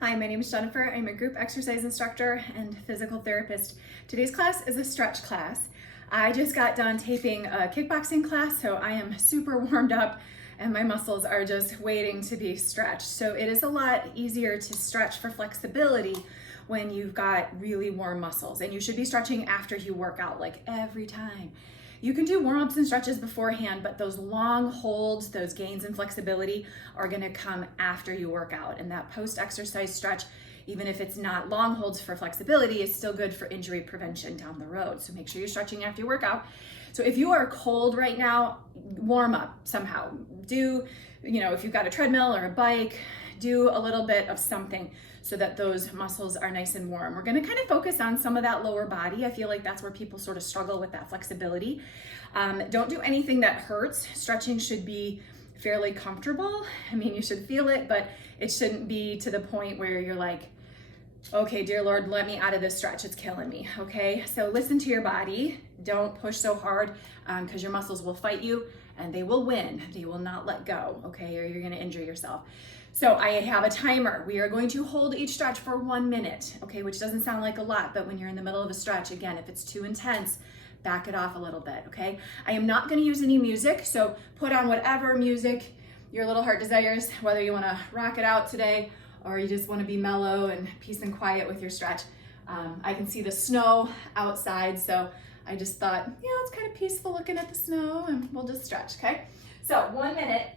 Hi, my name is Jennifer. I'm a group exercise instructor and physical therapist. Today's class is a stretch class. I just got done taping a kickboxing class, so I am super warmed up and my muscles are just waiting to be stretched. So it is a lot easier to stretch for flexibility when you've got really warm muscles, and you should be stretching after you work out, like every time. You can do warm-ups and stretches beforehand, but those long holds, those gains in flexibility are gonna come after you work out. And that post-exercise stretch, even if it's not long holds for flexibility, is still good for injury prevention down the road. So make sure you're stretching after your workout. So if you are cold right now, warm up somehow. Do, if you've got a treadmill or a bike, do a little bit of something so that those muscles are nice and warm. We're gonna kind of focus on some of that lower body. I feel like that's where people sort of struggle with that flexibility. Don't do anything that hurts. Stretching should be fairly comfortable. I mean, you should feel it, but it shouldn't be to the point where you're like, okay, dear Lord, let me out of this stretch. It's killing me, okay? So listen to your body. Don't push so hard because your muscles will fight you and they will win. They will not let go, okay? Or you're gonna injure yourself. So I have a timer. We are going to hold each stretch for 1 minute, okay? Which doesn't sound like a lot, but when you're in the middle of a stretch, again, if it's too intense, back it off a little bit, okay? I am not gonna use any music, so put on whatever music your little heart desires, whether you wanna rock it out today or you just wanna be mellow and peace and quiet with your stretch. I can see the snow outside, so I just thought, it's kind of peaceful looking at the snow, and we'll just stretch, okay? So 1 minute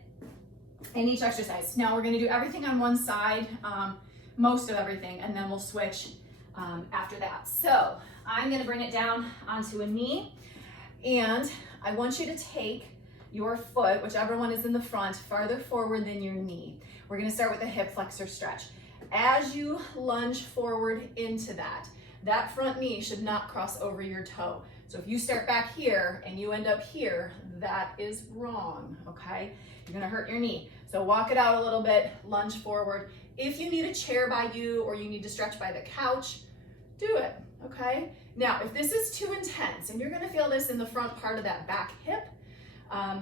in each exercise. Now we're gonna do everything on one side, most of everything, and then we'll switch after that. So I'm gonna bring it down onto a knee, and I want you to take your foot, whichever one is in the front, farther forward than your knee. We're gonna start with a hip flexor stretch. As you lunge forward into that front knee should not cross over your toe. So if you start back here and you end up here, that is wrong, okay? You're gonna hurt your knee. So walk it out a little bit, lunge forward. If you need a chair by you or you need to stretch by the couch, do it, okay? Now, if this is too intense and you're gonna feel this in the front part of that back hip,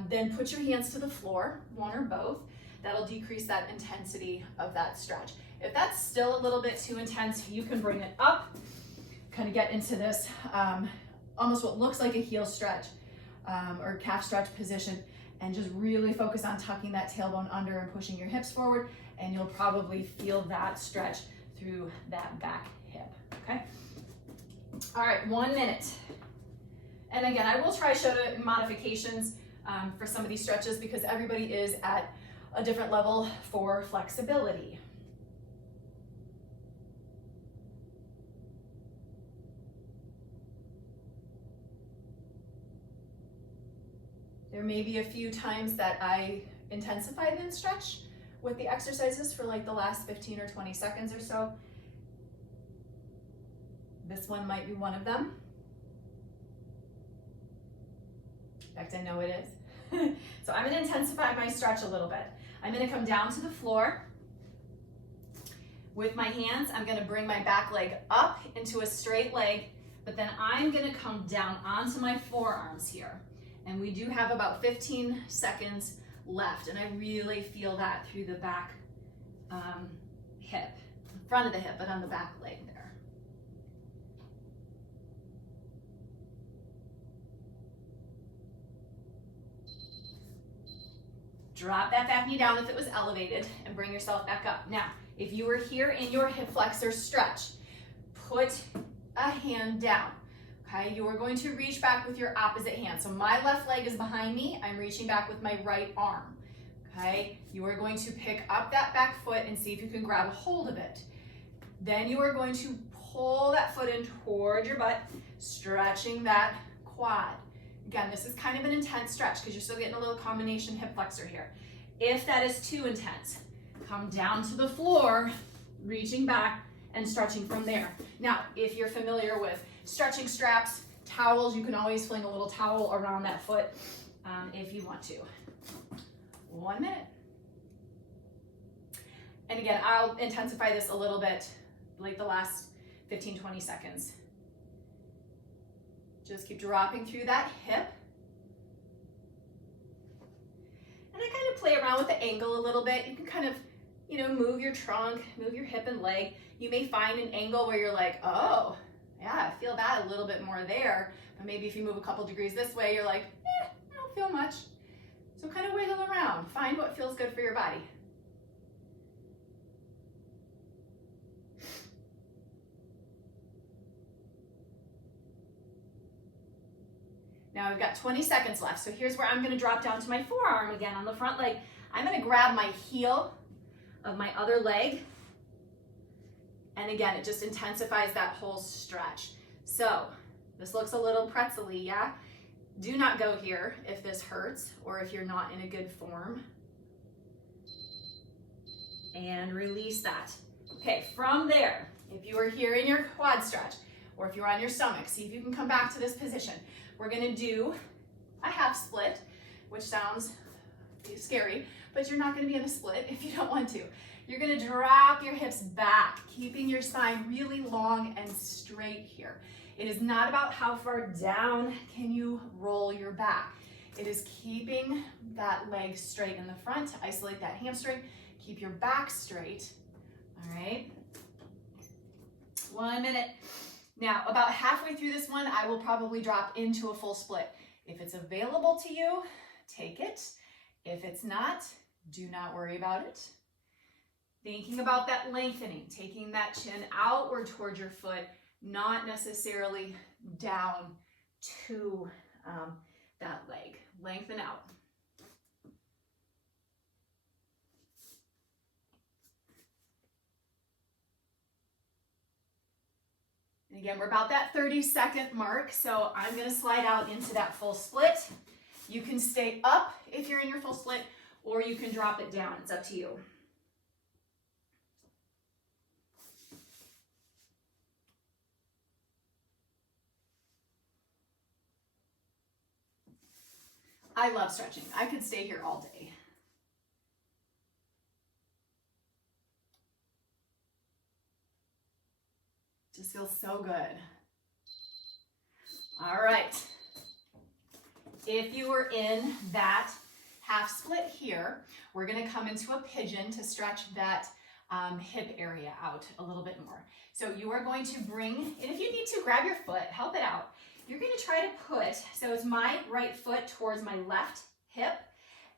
then put your hands to the floor, one or both. That'll decrease that intensity of that stretch. If that's still a little bit too intense, you can bring it up, kind of get into this almost what looks like a heel stretch or calf stretch position, and just really focus on tucking that tailbone under and pushing your hips forward, and you'll probably feel that stretch through that back hip, okay? All right, 1 minute. And again, I will try show modifications for some of these stretches because everybody is at a different level for flexibility. There may be a few times that I intensify the stretch with the exercises for like the last 15 or 20 seconds or so. This one might be one of them. In fact, I know it is. So I'm gonna intensify my stretch a little bit. I'm gonna come down to the floor. With my hands, I'm gonna bring my back leg up into a straight leg, but then I'm gonna come down onto my forearms here. And we do have about 15 seconds left, and I really feel that through the back hip, front of the hip, but on the back leg there. Drop that back knee down if it was elevated and bring yourself back up. Now, if you were here in your hip flexor stretch, put a hand down. Okay, you are going to reach back with your opposite hand. So my left leg is behind me. I'm reaching back with my right arm. Okay, you are going to pick up that back foot and see if you can grab a hold of it. Then you are going to pull that foot in toward your butt, stretching that quad. Again, this is kind of an intense stretch because you're still getting a little combination hip flexor here. If that is too intense, come down to the floor, reaching back and stretching from there. Now, if you're familiar with stretching straps, towels, you can always fling a little towel around that foot if you want to. 1 minute. And again, I'll intensify this a little bit, like the last 15, 20 seconds. Just keep dropping through that hip. And I kind of play around with the angle a little bit. You can kind of move your trunk, move your hip and leg. You may find an angle where you're like, oh, yeah, I feel that a little bit more there. But maybe if you move a couple degrees this way, you're like, I don't feel much. So kind of wiggle around. Find what feels good for your body. Now we've got 20 seconds left. So here's where I'm going to drop down to my forearm again on the front leg. I'm going to grab my heel of my other leg. And again, it just intensifies that whole stretch. So this looks a little pretzel-y, yeah? Do not go here if this hurts or if you're not in a good form. And release that. Okay, from there, if you are here in your quad stretch or if you're on your stomach, see if you can come back to this position. We're gonna do a half split, which sounds scary, but you're not gonna be in a split if you don't want to. You're gonna drop your hips back, keeping your spine really long and straight here. It is not about how far down can you roll your back. It is keeping that leg straight in the front, isolate that hamstring, keep your back straight, all right? 1 minute. Now, about halfway through this one, I will probably drop into a full split. If it's available to you, take it. If it's not, do not worry about it. Thinking about that lengthening, taking that chin outward towards your foot, not necessarily down to that leg. Lengthen out. And again, we're about that 30-second mark, so I'm gonna slide out into that full split. You can stay up if you're in your full split, or you can drop it down. It's up to you. I love stretching. I could stay here all day. Just feels so good. All right. If you were in that half split here, we're gonna come into a pigeon to stretch that hip area out a little bit more. So you are going to bring, and if you need to, grab your foot, help it out. You're gonna try to put, so it's my right foot towards my left hip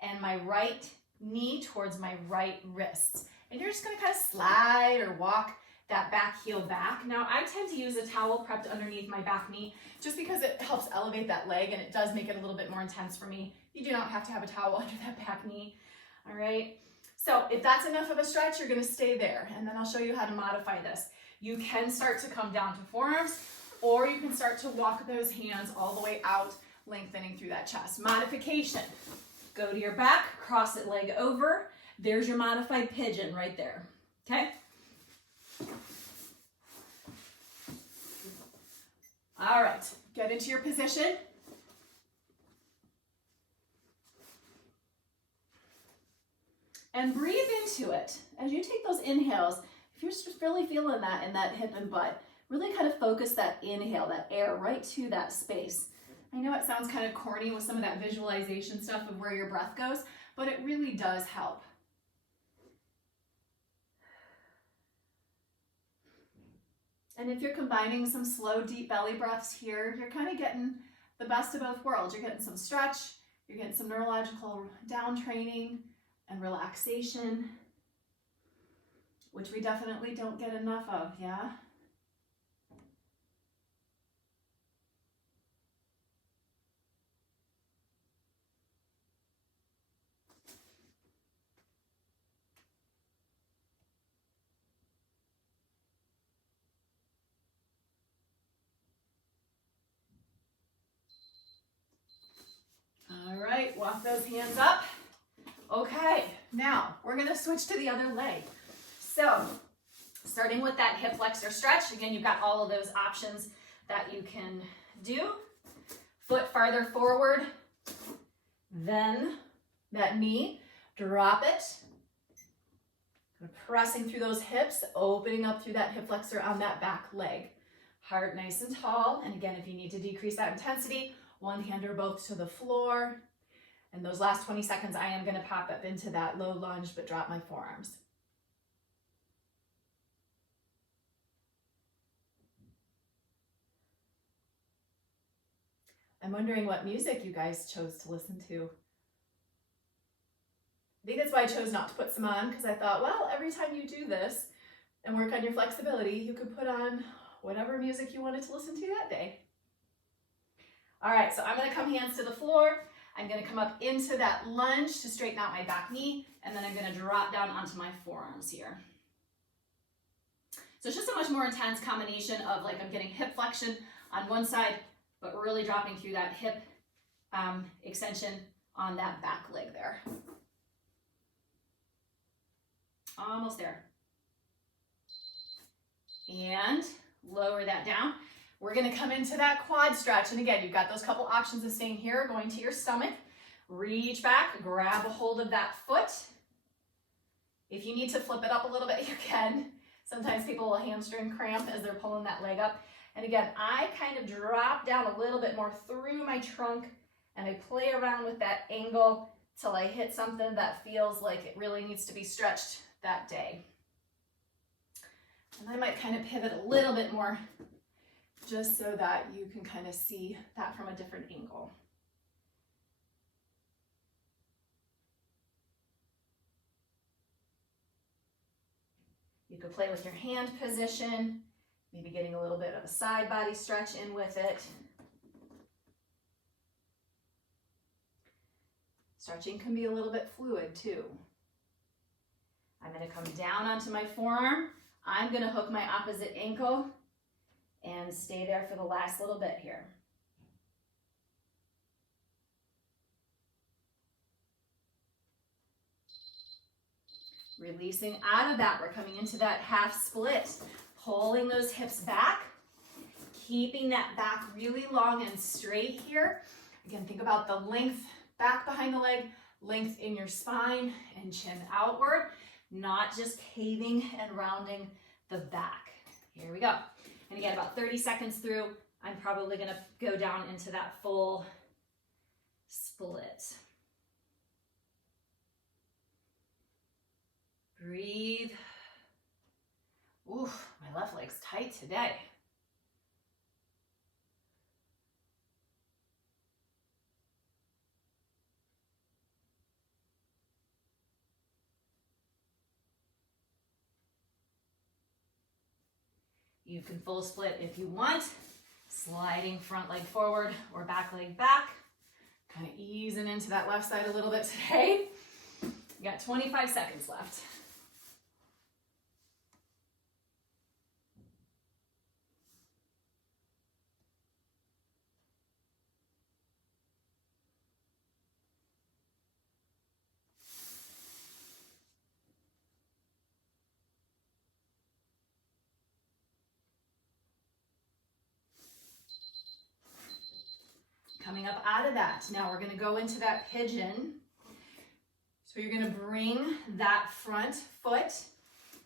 and my right knee towards my right wrist. And you're just gonna kind of slide or walk that back heel back. Now I tend to use a towel prepped underneath my back knee just because it helps elevate that leg and it does make it a little bit more intense for me. You do not have to have a towel under that back knee, all right? So if that's enough of a stretch, you're gonna stay there, and then I'll show you how to modify this. You can start to come down to forearms, or you can start to walk those hands all the way out, lengthening through that chest. Modification, go to your back, cross it leg over. There's your modified pigeon right there, okay? All right, get into your position. And breathe into it. As you take those inhales, if you're just really feeling that in that hip and butt, really kind of focus that inhale, that air right to that space. I know it sounds kind of corny with some of that visualization stuff of where your breath goes, but it really does help. And if you're combining some slow, deep belly breaths here, you're kind of getting the best of both worlds. You're getting some stretch, you're getting some neurological down training and relaxation, which we definitely don't get enough of, yeah? All right, walk those hands up. Okay, now we're gonna switch to the other leg. So, starting with that hip flexor stretch, again, you've got all of those options that you can do. Foot farther forward, then that knee, drop it. Pressing through those hips, opening up through that hip flexor on that back leg. Heart nice and tall, and again, if you need to decrease that intensity, one hand or both to the floor. And those last 20 seconds, I am gonna pop up into that low lunge, but drop my forearms. I'm wondering what music you guys chose to listen to. I think that's why I chose not to put some on, because I thought, well, every time you do this and work on your flexibility, you could put on whatever music you wanted to listen to that day. All right, so I'm gonna come hands to the floor. I'm gonna come up into that lunge to straighten out my back knee, and then I'm gonna drop down onto my forearms here. So it's just a much more intense combination of like I'm getting hip flexion on one side, but really dropping through that hip extension on that back leg there. Almost there. And lower that down. We're gonna come into that quad stretch. And again, you've got those couple options of staying here, going to your stomach. Reach back, grab a hold of that foot. If you need to flip it up a little bit, you can. Sometimes people will hamstring cramp as they're pulling that leg up. And again, I kind of drop down a little bit more through my trunk and I play around with that angle till I hit something that feels like it really needs to be stretched that day. And I might kind of pivot a little bit more just so that you can kind of see that from a different angle. You could play with your hand position, maybe getting a little bit of a side body stretch in with it. Stretching can be a little bit fluid too. I'm going to come down onto my forearm. I'm going to hook my opposite ankle and stay there for the last little bit here. Releasing out of that, we're coming into that half split, pulling those hips back, keeping that back really long and straight here. Again, think about the length back behind the leg, length in your spine and chin outward, not just caving and rounding the back. Here we go. And again, about 30 seconds through, I'm probably gonna go down into that full split. Breathe. Ooh, my left leg's tight today. You can full split if you want, sliding front leg forward or back leg back, kind of easing into that left side a little bit today. You got 25 seconds left. Coming up out of that, now we're going to go into that pigeon. So you're going to bring that front foot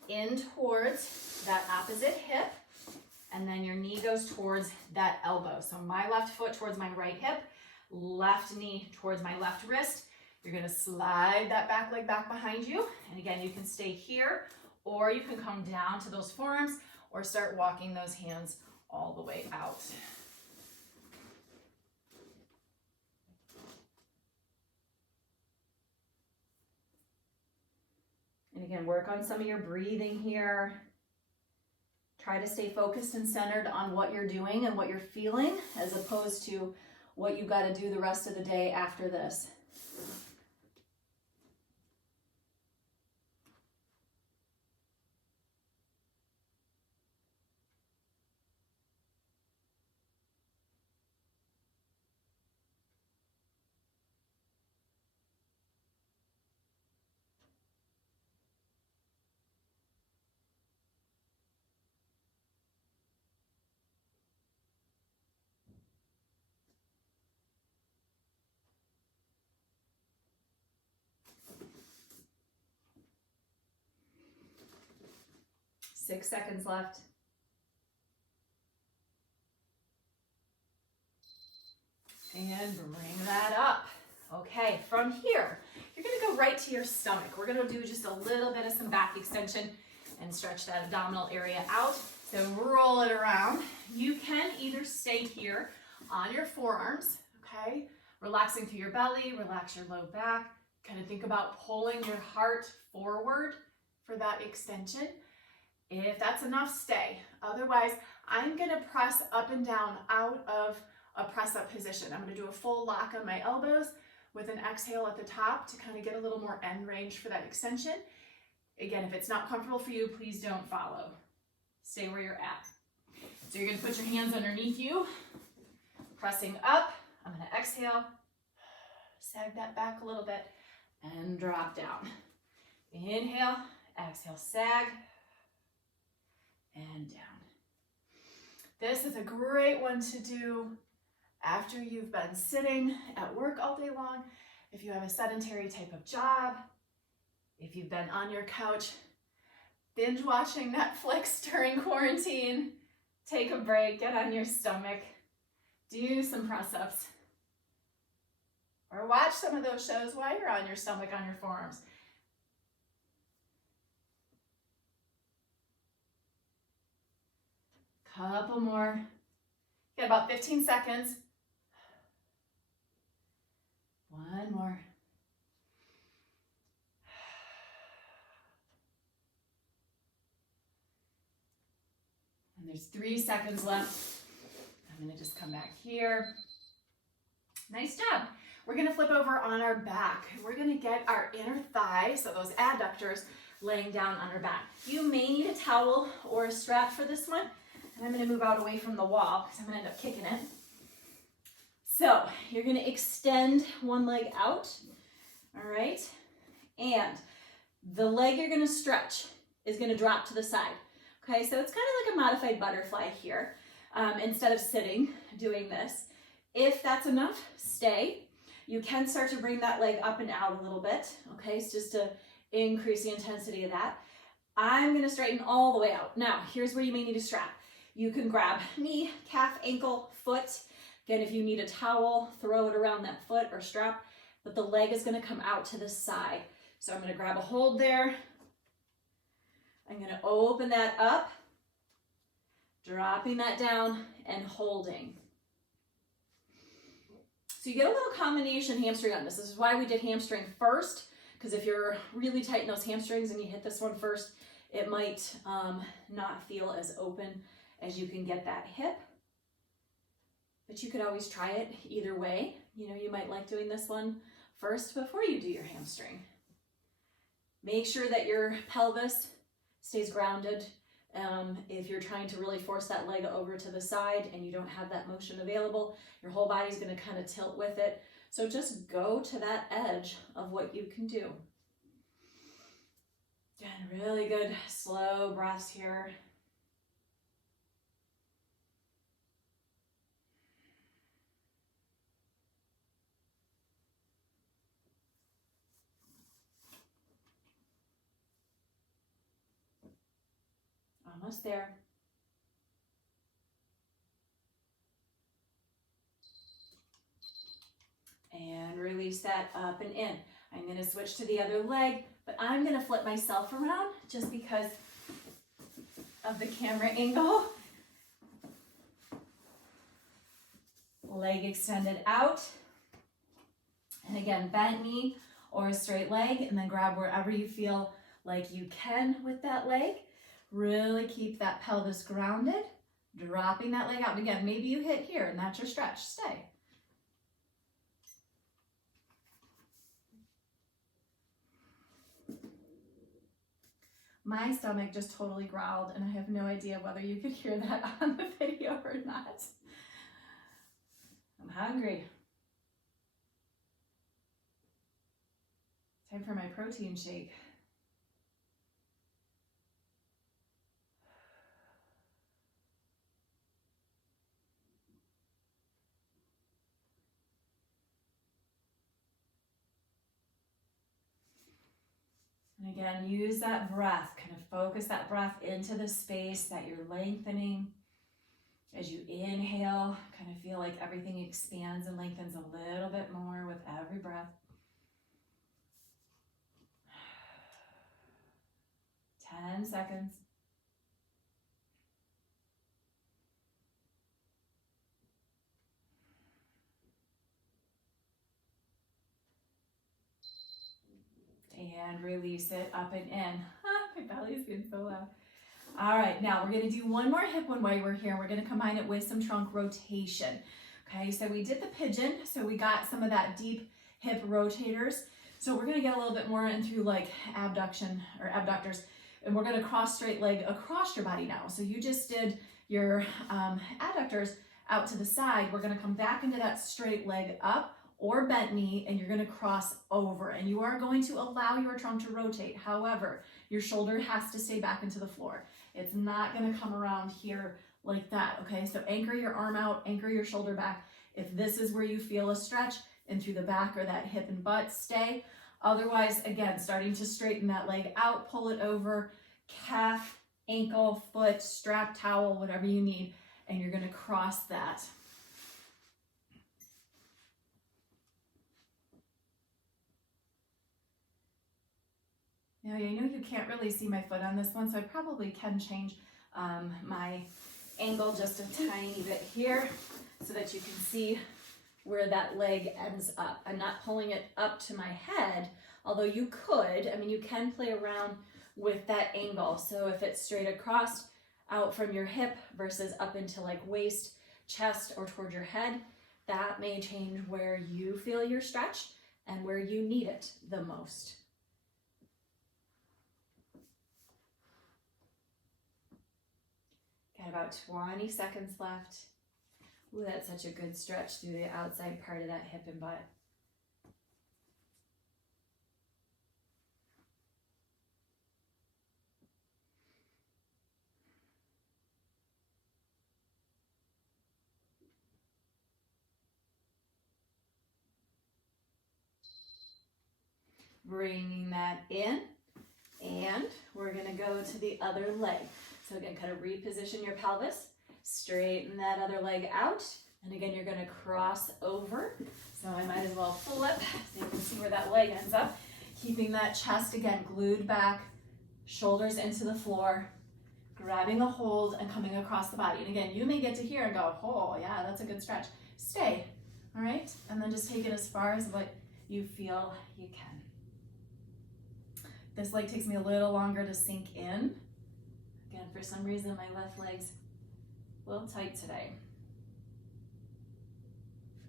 in towards that opposite hip, and then your knee goes towards that elbow. So my left foot towards my right hip, left knee towards my left wrist. You're going to slide that back leg back behind you. And again, you can stay here, or you can come down to those forearms or start walking those hands all the way out. And again, work on some of your breathing here. Try to stay focused and centered on what you're doing and what you're feeling, as opposed to what you got to do the rest of the day after this. Six seconds left. And bring that up. Okay, from here, you're gonna go right to your stomach. We're gonna do just a little bit of some back extension and stretch that abdominal area out. So roll it around. You can either stay here on your forearms, okay? Relaxing through your belly, relax your low back. Kind of think about pulling your heart forward for that extension. If that's enough, stay. Otherwise, I'm gonna press up and down out of a press up position. I'm gonna do a full lock on my elbows with an exhale at the top to kind of get a little more end range for that extension. Again, if it's not comfortable for you, please don't follow. Stay where you're at. So you're gonna put your hands underneath you, pressing up. I'm gonna exhale, sag that back a little bit, and drop down. Inhale, exhale, sag, and down. This is a great one to do after you've been sitting at work all day long, if you have a sedentary type of job, if you've been on your couch binge watching Netflix during quarantine, take a break, get on your stomach, do some press-ups, or watch some of those shows while you're on your stomach on your forearms. Couple more. Got about 15 seconds. One more. And there's 3 seconds left. I'm gonna just come back here. Nice job. We're gonna flip over on our back. We're gonna get our inner thigh, so those adductors, laying down on our back. You may need a towel or a strap for this one. And I'm gonna move out away from the wall because I'm gonna end up kicking it. So you're gonna extend one leg out, all right? And the leg you're gonna stretch is gonna drop to the side, okay? So it's kind of like a modified butterfly here. Instead of sitting, doing this. If that's enough, stay. You can start to bring that leg up and out a little bit, okay? So just to increase the intensity of that. I'm gonna straighten all the way out. Now, here's where you may need a strap. You can grab knee, calf, ankle, foot. Again, if you need a towel, throw it around that foot or strap, but the leg is gonna come out to the side. So I'm gonna grab a hold there. I'm gonna open that up, dropping that down and holding. So you get a little combination hamstring on this. This is why we did hamstring first, because if you're really tight in those hamstrings and you hit this one first, it might not feel as open as you can get that hip. But you could always try it either way. You know, you might like doing this one first before you do your hamstring. Make sure that your pelvis stays grounded. If you're trying to really force that leg over to the side and you don't have that motion available, your whole body's gonna kind of tilt with it. So just go to that edge of what you can do. Again, really good slow breaths here. Almost there. And release that up and in. I'm going to switch to the other leg, but I'm going to flip myself around just because of the camera angle. Leg extended out. And again, bent knee or a straight leg, and then grab wherever you feel like you can with that leg. Really keep that pelvis grounded, dropping that leg out. And again, maybe you hit here and that's your stretch. Stay. My stomach just totally growled, and I have no idea whether you could hear that on the video or not. I'm hungry. Time for my protein shake. And again, use that breath, kind of focus that breath into the space that you're lengthening. As you inhale, kind of feel like everything expands and lengthens a little bit more with every breath. 10 seconds. and release it up and in. My belly's getting so loud. All right, now we're gonna do one more hip one while we're here. We're gonna combine it with some trunk rotation. Okay, so we did the pigeon, so we got some of that deep hip rotators. So we're gonna get a little bit more in through like abduction or abductors, and we're gonna cross straight leg across your body now. So you just did your adductors out to the side. We're gonna come back into that straight leg up or bent knee, and you're gonna cross over, and you are going to allow your trunk to rotate. However, your shoulder has to stay back into the floor. It's not gonna come around here like that, okay? So anchor your arm out, anchor your shoulder back. If this is where you feel a stretch in through the back or that hip and butt, stay. Otherwise, again, starting to straighten that leg out, pull it over, calf, ankle, foot, strap, towel, whatever you need, and you're gonna cross that. Now, I know you can't really see my foot on this one, so I probably can change my angle just a tiny bit here so that you can see where that leg ends up. I'm not pulling it up to my head, although you could. I mean, you can play around with that angle. So if it's straight across out from your hip versus up into like waist, chest, or toward your head, that may change where you feel your stretch and where you need it the most. Got about 20 seconds left. Ooh, that's such a good stretch through the outside part of that hip and butt. Bringing that in, and we're gonna go to the other leg. So again, kind of reposition your pelvis, straighten that other leg out, and again, you're gonna cross over. So I might as well flip so you can see where that leg ends up. Keeping that chest, again, glued back, shoulders into the floor, grabbing a hold and coming across the body. And again, you may get to here and go, oh yeah, that's a good stretch. Stay, all right? And then just take it as far as what you feel you can. This leg takes me a little longer to sink in. Again, for some reason, my left leg's a little tight today.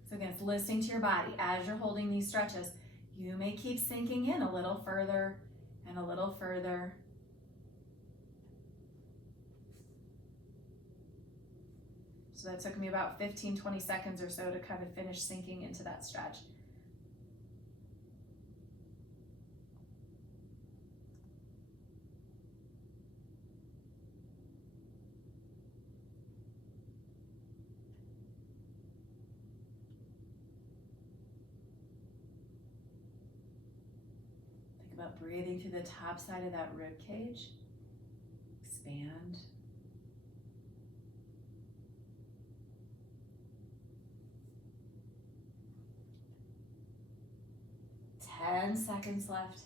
So again, it's listening to your body. As you're holding these stretches, you may keep sinking in a little further and a little further. So that took me about 15, 20 seconds or so to kind of finish sinking into that stretch. About breathing through the top side of that rib cage. Expand. Ten seconds left.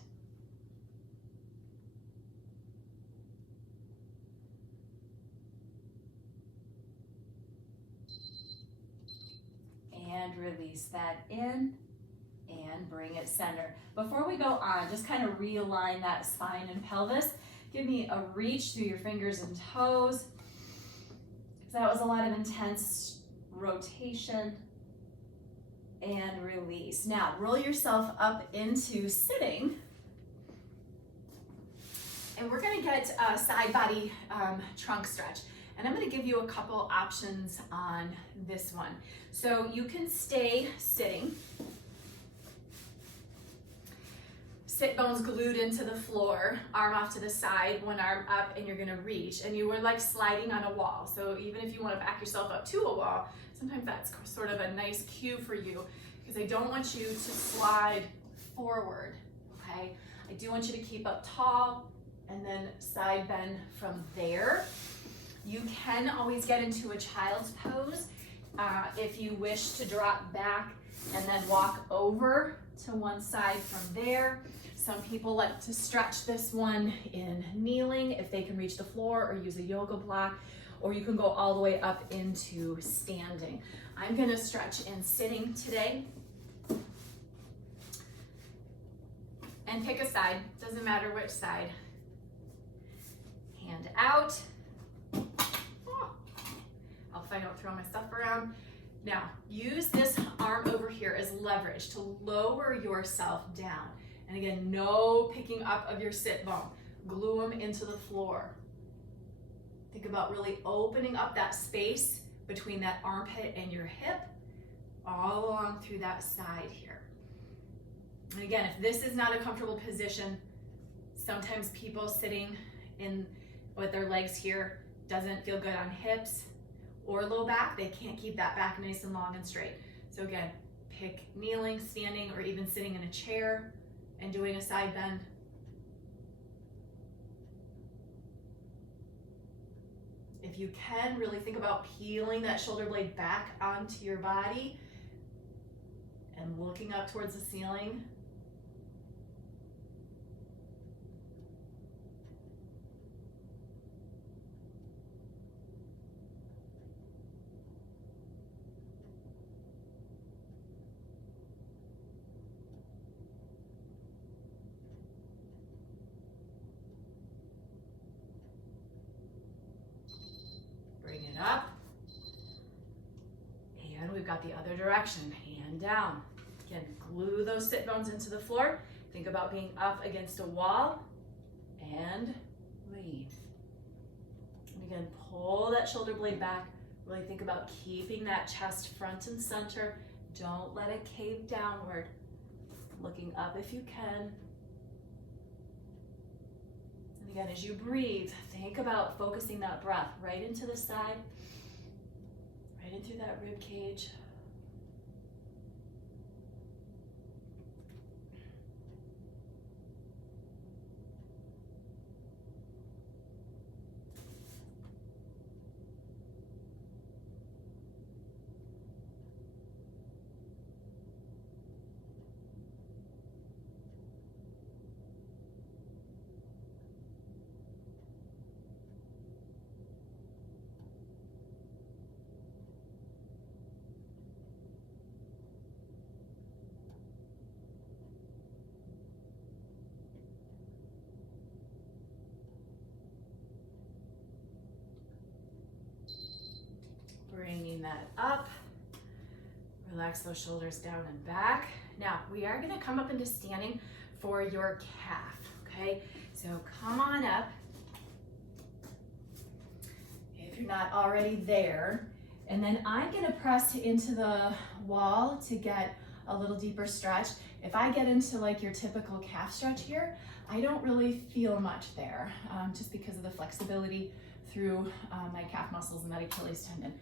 And release that in. And bring it center. Before we go on, just kind of realign that spine and pelvis. Give me a reach through your fingers and toes. That was a lot of intense rotation. And release. Now, roll yourself up into sitting. And we're gonna get a side body trunk stretch. And I'm gonna give you a couple options on this one. So you can stay sitting. Sit bones glued into the floor, arm off to the side, one arm up, and you're gonna reach. And you were like sliding on a wall. So even if you wanna back yourself up to a wall, sometimes that's sort of a nice cue for you, because I don't want you to slide forward, okay? I do want you to keep up tall and then side bend from there. You can always get into a child's pose if you wish to drop back and then walk over to one side from there. Some people like to stretch this one in kneeling if they can reach the floor or use a yoga block, or you can go all the way up into standing. I'm gonna stretch in sitting today. and pick a side, doesn't matter which side. Hand out. Oh, I'll find out, throw my stuff around. Now, use this arm over here as leverage to lower yourself down. And again, no picking up of your sit bone. Glue them into the floor. Think about really opening up that space between that armpit and your hip, all along through that side here. And again, if this is not a comfortable position, sometimes people sitting in with their legs here doesn't feel good on hips or low back. They can't keep that back nice and long and straight. So again, pick kneeling, standing, or even sitting in a chair and doing a side bend. If you can, really think about peeling that shoulder blade back onto your body and looking up towards the ceiling. Bring it up. And we've got the other direction, hand down. Again, glue those sit bones into the floor. Think about being up against a wall and lean. And again, pull that shoulder blade back. Really think about keeping that chest front and center. Don't let it cave downward. Looking up if you can. And again, as you breathe, think about focusing that breath right into the side, right into that rib cage. Bringing that up, relax those shoulders down and back. Now we are gonna come up into standing for your calf, okay? So come on up. If you're not already there, and then I'm gonna press into the wall to get a little deeper stretch. If I get into like your typical calf stretch here, I don't really feel much there, just because of the flexibility through my calf muscles and that Achilles tendon.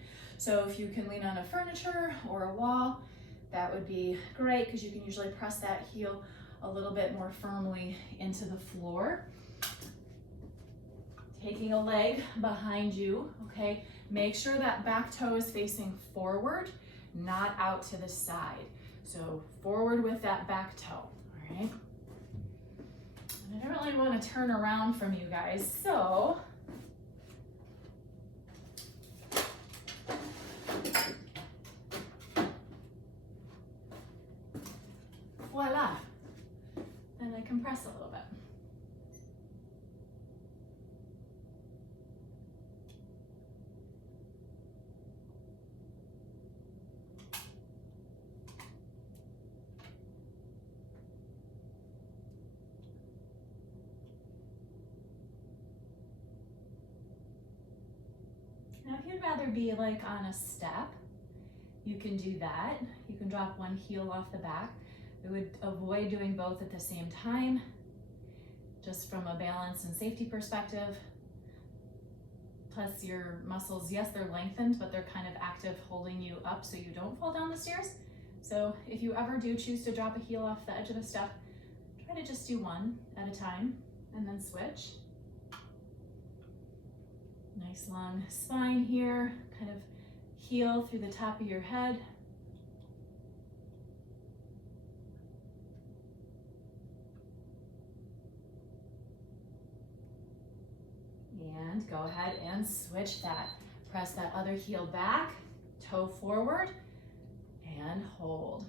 So if you can lean on a furniture or a wall, that would be great because you can usually press that heel a little bit more firmly into the floor. Taking a leg behind you, okay? Make sure that back toe is facing forward, not out to the side. So forward with that back toe, all right? And I don't really want to turn around from you guys, so voila, and I compress a little bit. Now, if you'd rather be like on a step, you can do that. You can drop one heel off the back. I would avoid doing both at the same time, just from a balance and safety perspective. Plus your muscles, yes, they're lengthened, but they're kind of active holding you up so you don't fall down the stairs. So if you ever do choose to drop a heel off the edge of a step, try to just do one at a time and then switch. Nice long spine here, kind of heel through the top of your head. And go ahead and switch that. Press that other heel back, toe forward, and hold.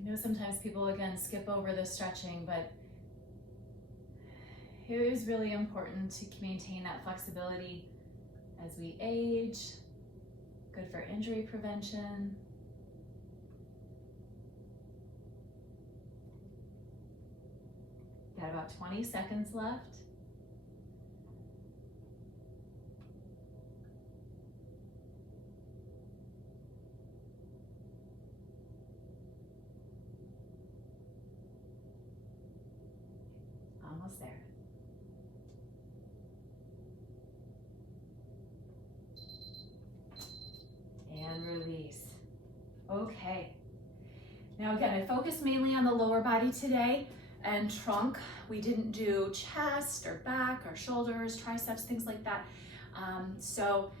I know sometimes people, again, skip over the stretching, but it is really important to maintain that flexibility as we age. Good for injury prevention. Got about 20 seconds left. Almost there. And release. Okay. Now again, I focused mainly on the lower body today and trunk. We didn't do chest or back or shoulders, triceps, things like that. So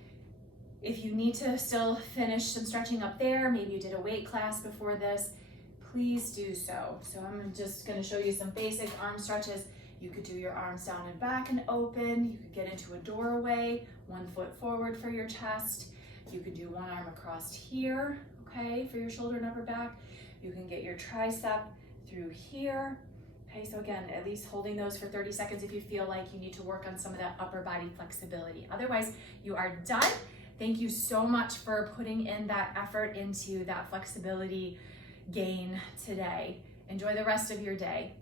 if you need to still finish some stretching up there, maybe you did a weight class before this, please do so. So I'm just gonna show you some basic arm stretches. You could do your arms down and back and open. You could get into a doorway, 1 foot forward for your chest. You could do one arm across here, okay, for your shoulder and upper back. You can get your tricep through here. Okay, so again, at least holding those for 30 seconds if you feel like you need to work on some of that upper body flexibility. Otherwise, you are done. Thank you so much for putting in that effort into that flexibility gain today. Enjoy the rest of your day.